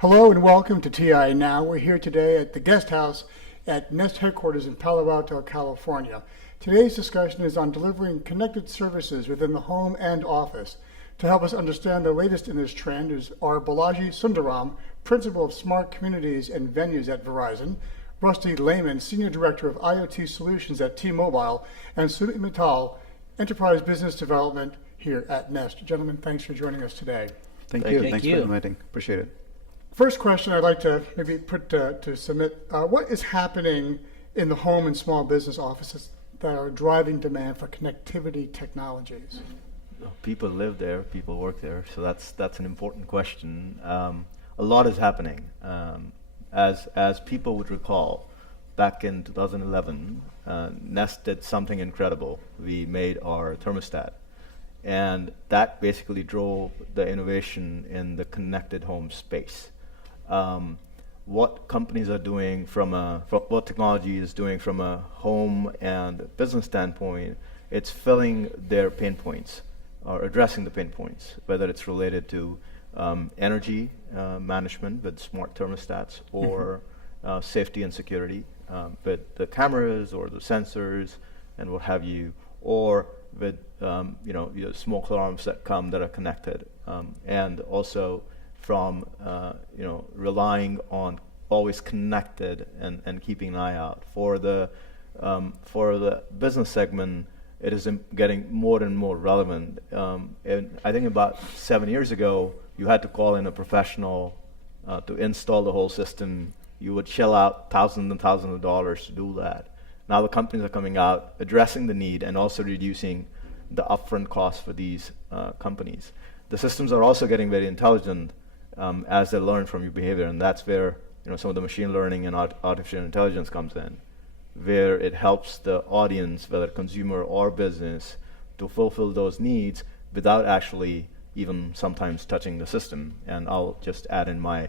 Hello and welcome to TI Now. We're here today at the guest house at Nest headquarters in Palo Alto, California. Today's discussion is on delivering connected services within the home and office. To help us understand the latest in this trend is our Balaji Sundaram, Principal of Smart Communities and Venues at Verizon, Rusty Lhamon, Senior Director of IoT Solutions at T-Mobile, and Sumit Mittal, Enterprise Business Development here at Nest. Gentlemen, thanks for joining us today. Thank you. Thanks for inviting. Appreciate it. First question I'd like to maybe put to Sumit. What is happening in the home and small business offices that are driving demand for connectivity technologies? People live there, people work there, so that's an important question. A lot is happening. As people would recall, back in 2011, Nest did something incredible. We made our thermostat, and that basically drove the innovation in the connected home space. What companies are doing what technology is doing from a home and business standpoint, it's filling their pain points or addressing the pain points, whether it's related to energy management with smart thermostats or safety and security with the cameras or the sensors and what have you, or with smoke alarms that are connected, and also from relying on always connected and keeping an eye out. For the business segment, it is getting more and more relevant. And I think about 7 years ago, you had to call in a professional to install the whole system. You would shell out thousands and thousands of dollars to do that. Now the companies are coming out, addressing the need and also reducing the upfront cost for these companies. The systems are also getting very intelligent as they learn from your behavior, and that's where some of the machine learning and artificial intelligence comes in, where it helps the audience, whether consumer or business, to fulfill those needs without actually even sometimes touching the system. And I'll just add in my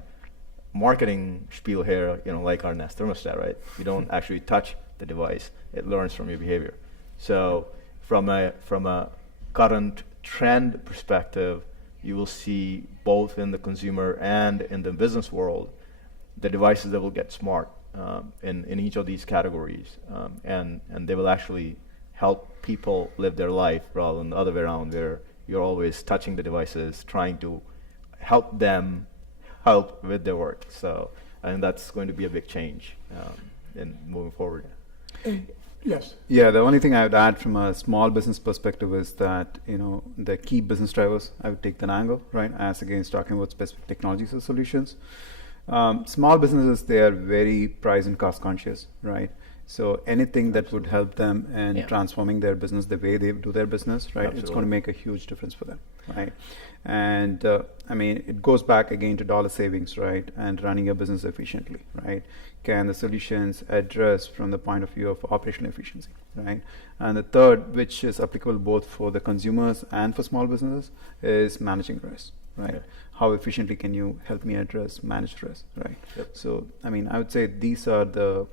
marketing spiel here, like our Nest thermostat, right? You don't actually touch the device; it learns from your behavior. So, from a current trend perspective, you will see both in the consumer and in the business world, the devices that will get smart in each of these categories, and they will actually help people live their life rather than the other way around, where you're always touching the devices, trying to help them help with their work. So I think that's going to be a big change in moving forward. Yes. Yeah, the only thing I would add from a small business perspective is that, the key business drivers, I would take that angle, right, as against talking about specific technologies or solutions. Small businesses, they are very price and cost conscious, right? So anything that would help them in transforming their business, the way they do their business, right, it's going to make a huge difference for them, right? And it goes back again to dollar savings, right, and running a business efficiently, right? Can the solutions address from the point of view of operational efficiency, right? And the third, which is applicable both for the consumers and for small businesses, is managing risk, right? Yeah. How efficiently can you help me manage risk, right? Yep. So, I would say these are the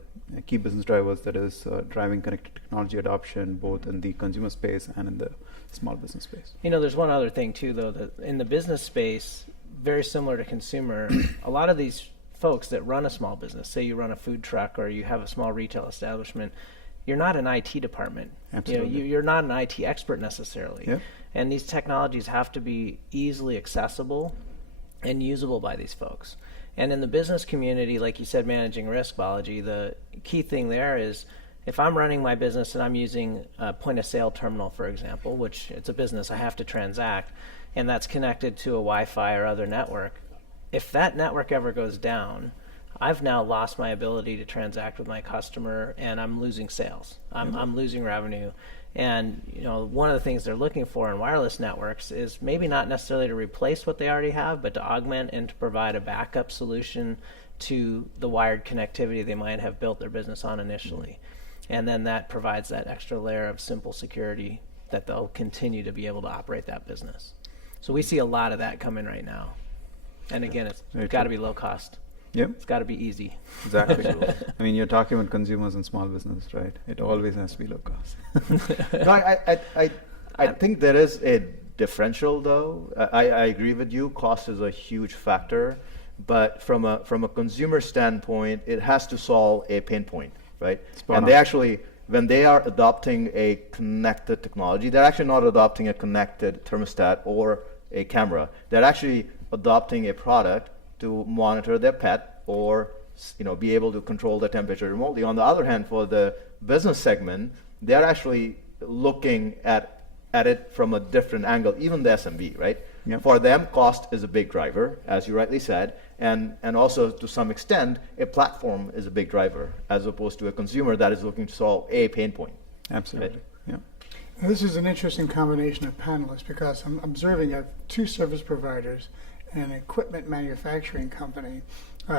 key business drivers that is driving connected technology adoption, both in the consumer space and in the small business space. There's one other thing too, though, that in the business space, very similar to consumer, a lot of these folks that run a small business, say you run a food truck or you have a small retail establishment, you're not an IT department. Absolutely. You're not an IT expert necessarily. Yep. And these technologies have to be easily accessible and usable by these folks. And in the business community, like you said, managing risk, Balaji, the key thing there is if I'm running my business and I'm using a point of sale terminal, for example, which it's a business, I have to transact, and that's connected to a Wi-Fi or other network, if that network ever goes down, I've now lost my ability to transact with my customer, and I'm losing sales. I'm losing revenue. And one of the things they're looking for in wireless networks is maybe not necessarily to replace what they already have, but to augment and to provide a backup solution to the wired connectivity they might have built their business on initially. And then that provides that extra layer of simple security that they'll continue to be able to operate that business. So we see a lot of that coming right now. And again, it's got to be low cost. Yep. It's got to be easy. Exactly. You're talking about consumers and small business, right? It always has to be low cost. No, I think there is a differential, though. I agree with you. Cost is a huge factor, But from a consumer standpoint, it has to solve a pain point, right? Spot and on. they actually, when they are adopting a connected technology, they're actually not adopting a connected thermostat or a camera. They're actually adopting a product to monitor their pet or be able to control the temperature remotely. On the other hand, for the business segment, they're actually looking at it from a different angle, even the SMB, right? Yep. For them, cost is a big driver, as you rightly said, and also to some extent, a platform is a big driver, as opposed to a consumer that is looking to solve a pain point. Absolutely. Yeah. Now, this is an interesting combination of panelists because I'm observing you have two service providers and an equipment manufacturing company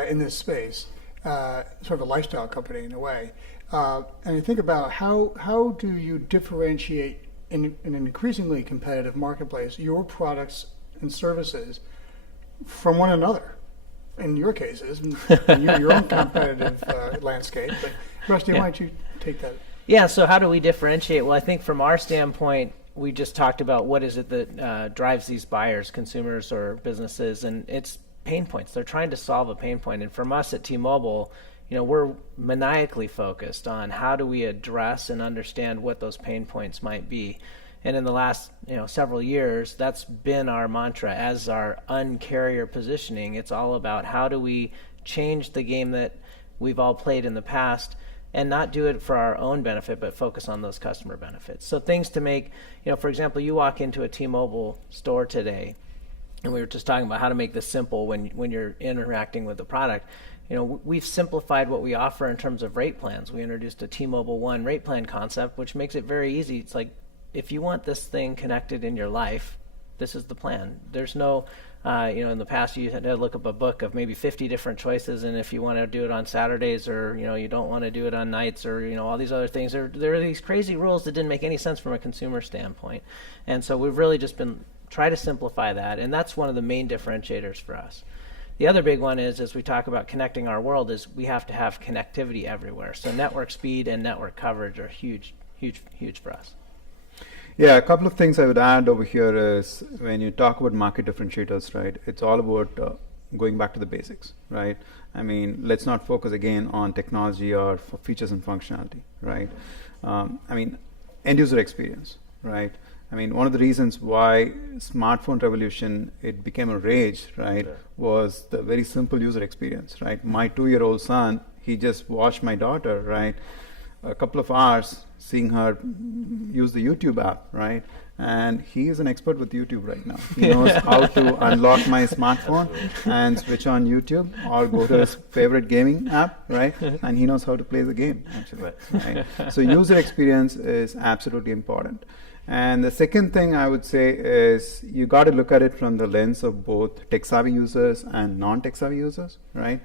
in this space, sort of a lifestyle company in a way. And I think about how do you differentiate in an increasingly competitive marketplace your products and services from one another, in your cases, and your own competitive landscape. But Rusty, why don't you take that? Yeah, so how do we differentiate? Well, I think from our standpoint, we just talked about what is it that drives these buyers, consumers or businesses, and it's pain points. They're trying to solve a pain point. And from us at T-Mobile, we're maniacally focused on how do we address and understand what those pain points might be. And in the last several years, that's been our mantra as our uncarrier positioning. It's all about how do we change the game that we've all played in the past and not do it for our own benefit, but focus on those customer benefits. So things to make, for example, you walk into a T-Mobile store today, and we were just talking about how to make this simple when you're interacting with the product. We've simplified what we offer in terms of rate plans. We introduced a T-Mobile One rate plan concept, which makes it very easy. It's like, if you want this thing connected in your life, this is the plan. There's no, in the past you had to look up a book of maybe 50 different choices, and if you want to do it on Saturdays or, you don't want to do it on nights or, all these other things, there are these crazy rules that didn't make any sense from a consumer standpoint. And so we've really just been try to simplify that, and that's one of the main differentiators for us. The other big one is, as we talk about connecting our world, is we have to have connectivity everywhere. So network speed and network coverage are huge, huge, huge for us. Yeah, a couple of things I would add over here is when you talk about market differentiators, right, it's all about going back to the basics, right? I mean, let's not focus again on technology or features and functionality, right? End user experience, right? I mean, one of the reasons why smartphone revolution, it became a rage, right, was the very simple user experience, right? My 2-year-old son, he just watched my daughter, right, a couple of hours seeing her use the YouTube app, right? And he is an expert with YouTube right now. He knows how to unlock my smartphone and switch on YouTube or go to his favorite gaming app, right? And he knows how to play the game, actually. Right? So user experience is absolutely important. And the second thing I would say is you got to look at it from the lens of both tech-savvy users and non-tech-savvy users, right?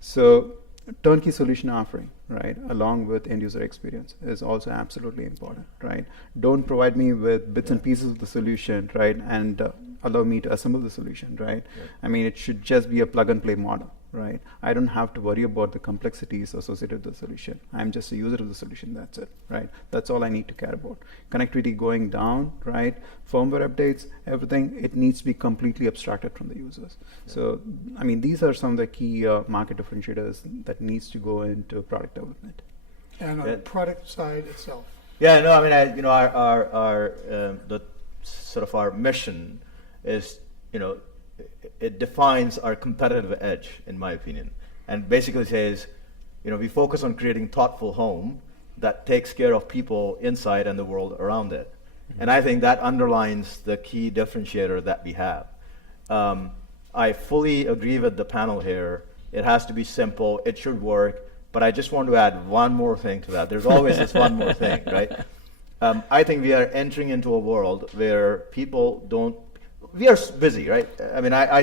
So turnkey solution offering, right, along with end-user experience is also absolutely important, right? Don't provide me with bits and pieces of the solution, right, and allow me to assemble the solution, right? I mean, it should just be a plug-and-play model, right? I don't have to worry about the complexities associated with the solution. I'm just a user of the solution, that's it, right? That's all I need to care about. Connectivity going down, right? Firmware updates, everything, it needs to be completely abstracted from the users. So, I mean, these are some of the key market differentiators that needs to go into product development. And on the product side itself. Yeah, no, I mean, our mission is, it defines our competitive edge, in my opinion, and basically says, we focus on creating thoughtful home that takes care of people inside and the world around it. And I think that underlines the key differentiator that we have. I fully agree with the panel here. It has to be simple. It should work. But I just want to add one more thing to that. There's always this one more thing, right? I think we are entering into a world where people don't. We are busy, right? I mean, I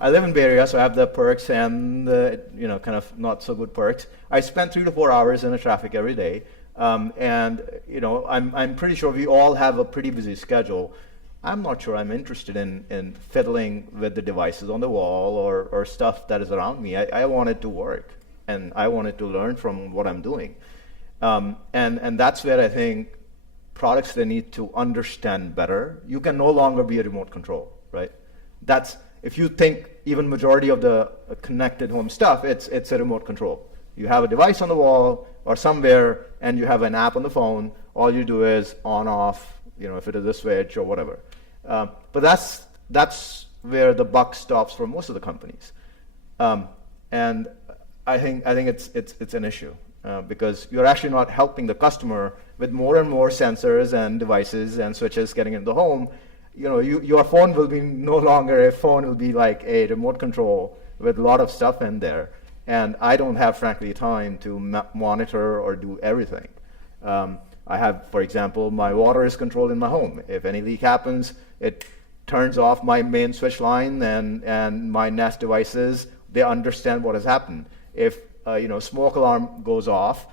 live in Bay Area, so I have the perks and the, kind of not so good perks. I spend 3 to 4 hours in the traffic every day. And I'm pretty sure we all have a pretty busy schedule. I'm not sure I'm interested in fiddling with the devices on the wall or stuff that is around me. I want it to work, and I want it to learn from what I'm doing. And that's where I think products, they need to understand better. You can no longer be a remote control, right? if you think even majority of the connected home stuff, it's a remote control. You have a device on the wall or somewhere, and you have an app on the phone. All you do is on, off, if it is a switch or whatever. But that's where the buck stops for most of the companies. And I think it's an issue because you're actually not helping the customer with more and more sensors and devices and switches getting into the home. Your phone will be no longer a phone; it will be like a remote control with a lot of stuff in there. And I don't have, frankly, time to monitor or do everything. I have, for example, my water is controlled in my home. If any leak happens, it turns off my main switch line and my Nest devices. They understand what has happened. If smoke alarm goes off,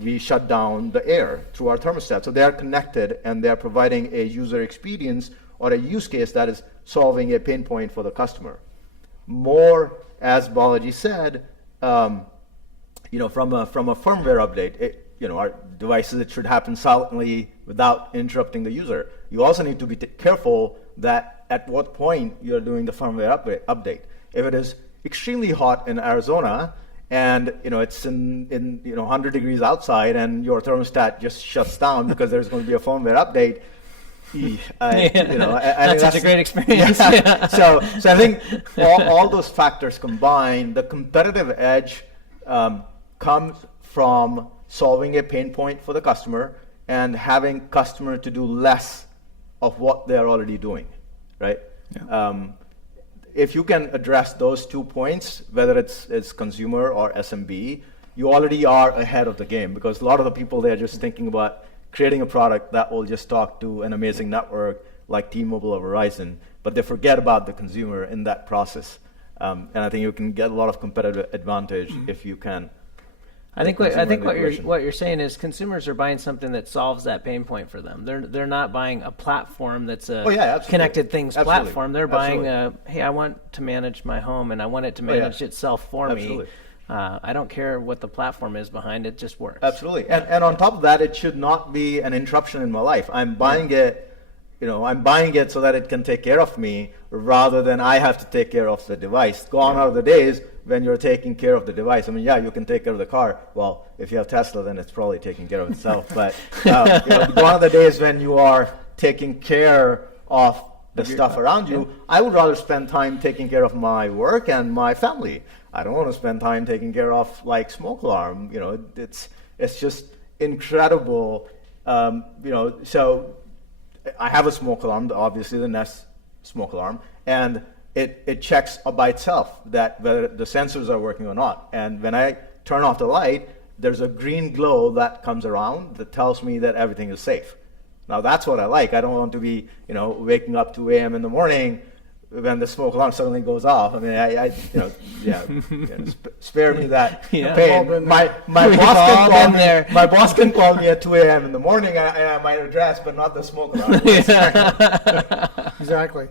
we shut down the air through our thermostat. So they are connected and they are providing a user experience or a use case that is solving a pain point for the customer. More, as Balaji said, from a firmware update, our devices, it should happen silently without interrupting the user. You also need to be careful that at what point you're doing the firmware update. If it is extremely hot in Arizona, and it's in 100 degrees outside, and your thermostat just shuts down because there's going to be a firmware update. I think that's such a great experience. Yeah. So I think all those factors combined, the competitive edge comes from solving a pain point for the customer and having customer to do less of what they're already doing, right? Yeah. If you can address those 2 points, whether it's consumer or SMB, you already are ahead of the game, because a lot of the people, they're just thinking about creating a product that will just talk to an amazing network like T-Mobile or Verizon, but they forget about the consumer in that process. And I think you can get a lot of competitive advantage if you can. I think what you're saying is consumers are buying something that solves that pain point for them. They're not buying a platform that's a connected things platform. They're buying hey, I want to manage my home and I want it to manage itself for me. I don't care what the platform is behind it; just works. Absolutely. And on top of that, it should not be an interruption in my life. I'm buying it. I'm buying it so that it can take care of me rather than I have to take care of the device. Gone are the days when you're taking care of the device. I mean, you can take care of the car. Well, if you have Tesla, then it's probably taking care of itself. But gone are the days when you are taking care of the stuff around you. I would rather spend time taking care of my work and my family. I don't want to spend time taking care of like smoke alarm. It's just incredible. So I have a smoke alarm, obviously the Nest smoke alarm, and it checks by itself that whether the sensors are working or not. And when I turn off the light, there's a green glow that comes around that tells me that everything is safe. Now that's what I like. I don't want to be, waking up 2 a.m. in the morning when the smoke alarm suddenly goes off. I mean, spare me that pain. My boss can call me at 2 a.m. in the morning and I might address, but not the smoke alarm. Exactly.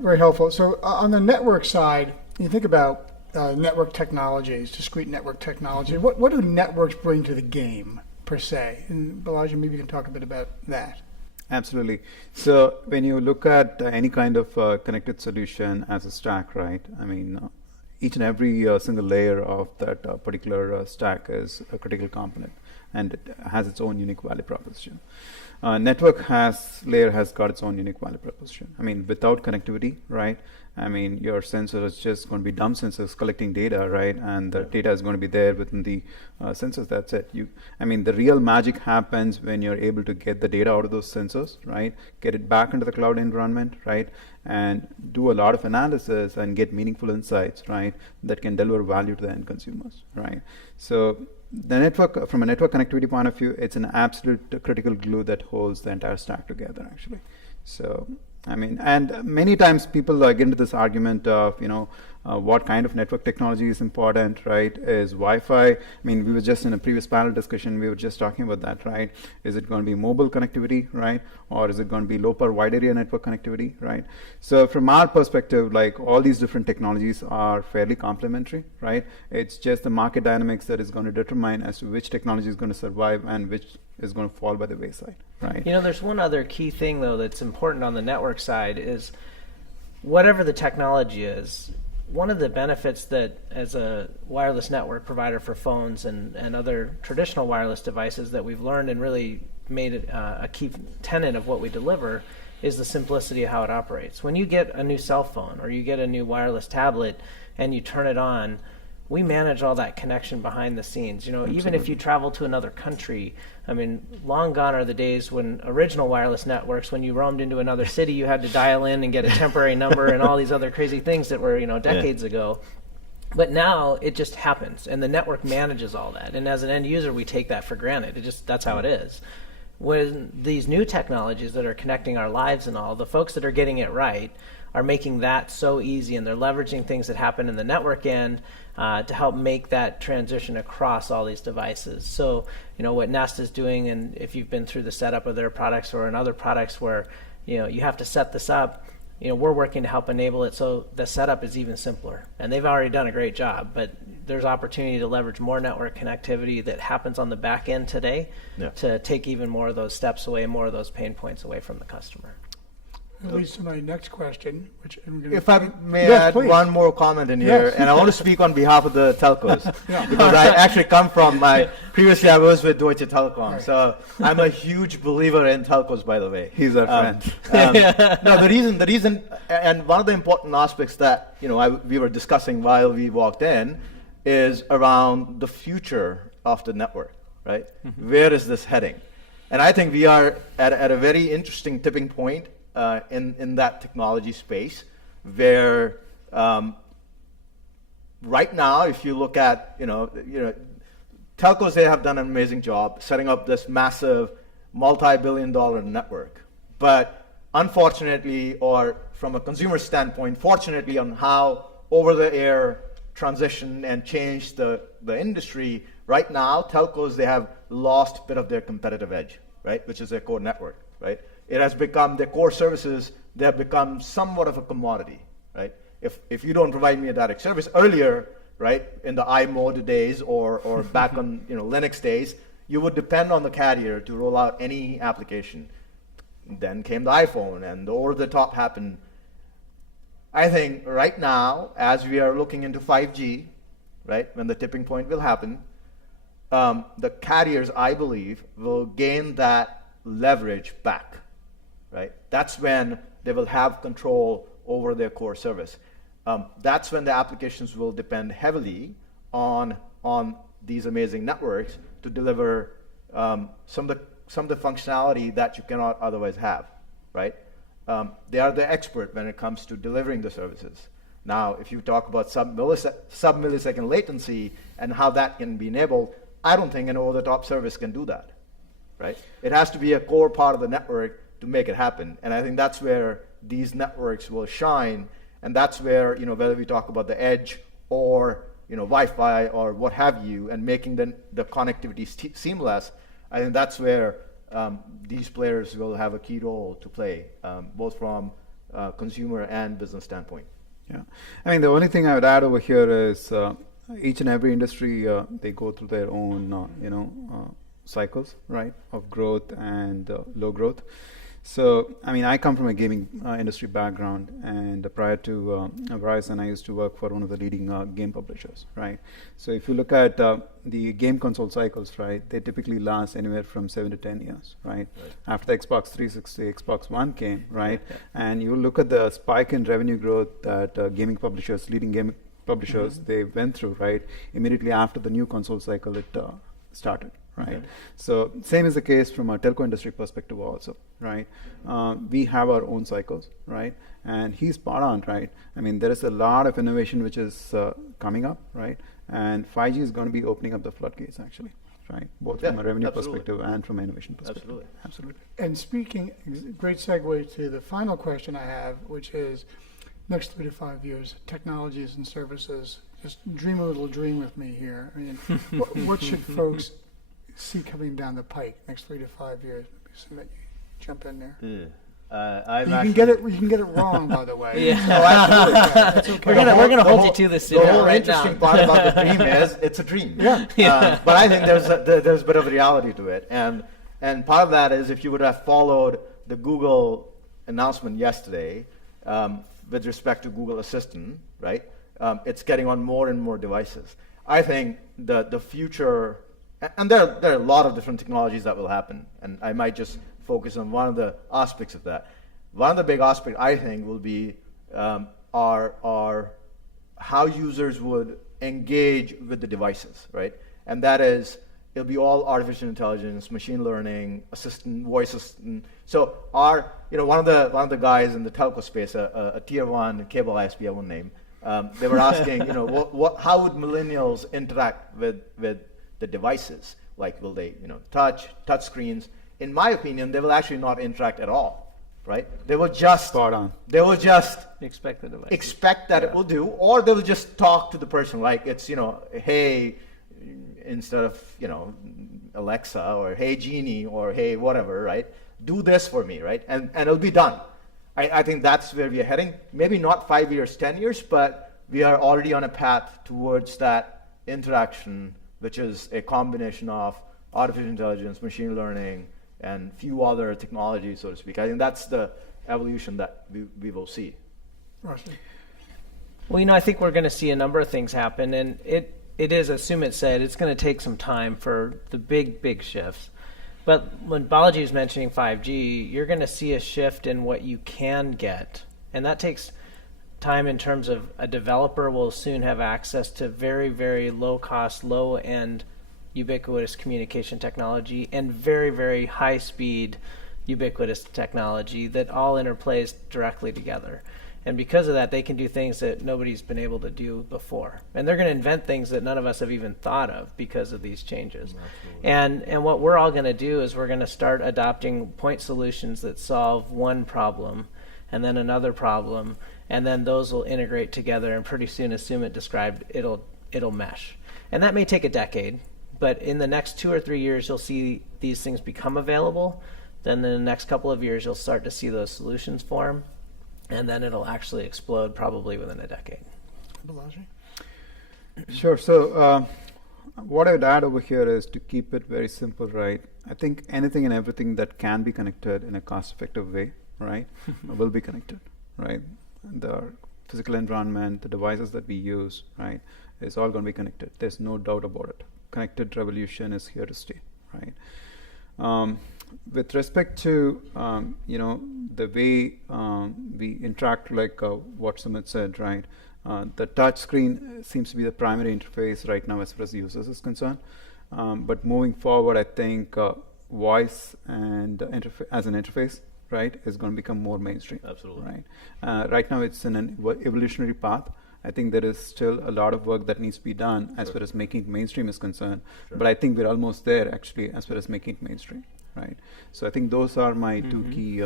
Very helpful. So on the network side, you think about network technologies, discrete network technology. What do networks bring to the game, per se? And Balaji, maybe you can talk a bit about that. Absolutely. So when you look at any kind of connected solution as a stack, right? I mean, each and every single layer of that particular stack is a critical component, and it has its own unique value proposition. Network layer has got its own unique value proposition. I mean, without connectivity, right? I mean, your sensor is just going to be dumb sensors collecting data, right? And the data is going to be there within the sensors. That's it. The real magic happens when you're able to get the data out of those sensors, right? Get it back into the cloud environment, right? And do a lot of analysis and get meaningful insights, right? That can deliver value to the end consumers, right? So the network, from a network connectivity point of view, it's an absolute critical glue that holds the entire stack together, actually. So, and many times people get into this argument of, what kind of network technology is important, right? Is Wi-Fi? I mean, we were just in a previous panel discussion, we were just talking about that, right? Is it going to be mobile connectivity, right? Or is it going to be low power wide area network connectivity, right? So from our perspective, all these different technologies are fairly complementary, right? It's just the market dynamics that is going to determine as to which technology is going to survive and which is going to fall by the wayside, right? There's one other key thing, though, that's important on the network side is whatever the technology is, one of the benefits that as a wireless network provider for phones and other traditional wireless devices that we've learned and really made it a key tenet of what we deliver is the simplicity of how it operates. When you get a new cell phone or you get a new wireless tablet and you turn it on, we manage all that connection behind the scenes. You know, even if you travel to another country, I mean, long gone are the days when original wireless networks, when you roamed into another city, you had to dial in and get a temporary number and all these other crazy things that were, decades ago. But now it just happens, and the network manages all that. And as an end user, we take that for granted. That's how it is. When these new technologies that are connecting our lives and all, the folks that are getting it right are making that so easy, and they're leveraging things that happen in the network end to help make that transition across all these devices. So, what Nest is doing, and if you've been through the setup of their products or in other products where, you have to set this up, we're working to help enable it so the setup is even simpler. And they've already done a great job, but there's opportunity to leverage more network connectivity that happens on the back end today to take even more of those steps away, more of those pain points away from the customer. That leads to my next question, which I'm going If I may add one more comment in here, and I want to speak on behalf of the telcos, because I actually come from previously I was with Deutsche Telekom, so I'm a huge believer in telcos, by the way. He's our friend. No, the reason, and one of the important aspects that, we were discussing while we walked in is around the future of the network, right? Mm-hmm. Where is this heading? And I think we are at a very interesting tipping point in that technology space, where right now, if you look at telcos, they have done an amazing job setting up this massive multi-billion-dollar network. But unfortunately, or from a consumer standpoint, fortunately, on how over-the-air transition and change the industry, right now, telcos, they have lost a bit of their competitive edge, right, which is their core network, right? It has become their core services, they have become somewhat of a commodity, right? If you don't provide me a direct service earlier, right, in the iMode days or back on Linux days, you would depend on the carrier to roll out any application. Then came the iPhone and the over-the-top happened. I think right now, as we are looking into 5G, right, when the tipping point will happen, the carriers, I believe, will gain that leverage back, right? That's when they will have control over their core service. That's when the applications will depend heavily on these amazing networks to deliver some of the functionality that you cannot otherwise have, right? They are the expert when it comes to delivering the services. Now, if you talk about sub-millisecond latency and how that can be enabled, I don't think an over-the-top service can do that, right? It has to be a core part of the network to make it happen. And I think that's where these networks will shine. And that's where, whether we talk about the edge or, Wi-Fi or what have you, and making the connectivity seamless, I think that's where these players will have a key role to play, both from consumer and business standpoint. Yeah. I mean, the only thing I would add over here is each and every industry, they go through their own, cycles, right, of growth and low growth. So, I mean, I come from a gaming industry background, and prior to Verizon, I used to work for one of the leading game publishers, right? So if you look at the game console cycles, right, they typically last anywhere from 7 to 10 years, right? After the Xbox 360, Xbox One came, right? And you look at the spike in revenue growth that leading game publishers, they went through, right? Immediately after the new console cycle, it started. Right. So same is the case from a telco industry perspective also, right? We have our own cycles, right? And he's spot on, right? I mean, there is a lot of innovation which is coming up, right? And 5G is going to be opening up the floodgates, actually, right? Both from a revenue perspective and from an innovation perspective. Absolutely. And speaking, great segue to the final question I have, which is next 3 to 5 years, technologies and services. Just dream a little dream with me here. I mean, what should folks see coming down the pike next 3 to 5 years? Maybe jump in there. You can get it wrong, by the way. Yeah. No, absolutely. Yeah, it's okay. We're gonna hold you to this. The whole interesting part about the dream is it's a dream. Yeah. But I think there's a bit of reality to it, and part of that is if you would have followed the Google announcement yesterday, with respect to Google Assistant, right? It's getting on more and more devices. I think the future, and there are a lot of different technologies that will happen, and I might just focus on one of the aspects of that. One of the big aspects I think will be are how users would engage with the devices, right? And that is, it'll be all artificial intelligence, machine learning, assistant, voice assistant. So one of the guys in the telco space, a tier one cable ISP, I won't name, they were asking, how would millennials interact with the devices? Like, will they, touch screens? In my opinion, they will actually not interact at all, right? They will just Spot on. They will just Expect the device. expect that it will do, or they will just talk to the person like it's, hey, instead of, Alexa, or hey Genie, or hey whatever, right? Do this for me, right? And it'll be done. I think that's where we are heading. Maybe not 5 years, 10 years, but we are already on a path towards that interaction, which is a combination of artificial intelligence, machine learning, and few other technologies, so to speak. I think that's the evolution that we will see. Rusty? Well, I think we're going to see a number of things happen, and it is, as Sumit said, it's going to take some time for the big shifts. But when Balaji was mentioning 5G, you're going to see a shift in what you can get. And that takes time in terms of a developer will soon have access to very, very low cost, low end ubiquitous communication technology and very, very high speed ubiquitous technology that all interplays directly together. And because of that, they can do things that nobody's been able to do before. And they're going to invent things that none of us have even thought of because of these changes. And what we're all going to do is we're going to start adopting point solutions that solve one problem and then another problem, and then those will integrate together, and pretty soon, as Sumit described, it'll mesh. And that may take a decade, but in the next 2 or 3 years, you'll see these things become available. Then in the next couple of years, you'll start to see those solutions form. And then it'll actually explode probably within a decade. Balaji? Sure. So what I would add over here is to keep it very simple, right? I think anything and everything that can be connected in a cost-effective way, right, will be connected, right? The physical environment, the devices that we use, right, is all going to be connected. There's no doubt about it. Connected revolution is here to stay, right? With respect to the way we interact, like what Sumit said, right? The touch screen seems to be the primary interface right now as far as the users is concerned. But moving forward, I think voice and as an interface, right, is going to become more mainstream. Absolutely. Right. Right now, it's in an evolutionary path. I think there is still a lot of work that needs to be done as far as making it mainstream is concerned. Sure. But I think we're almost there, actually, as far as making it mainstream. Right. So I think those are my two key,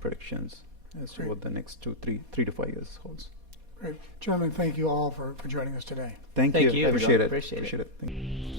predictions as to what the next 3 to 5 years holds. Great. Gentlemen, thank you all for joining us today. Thank you. Thank you. Appreciate it. Appreciate it. Thank you.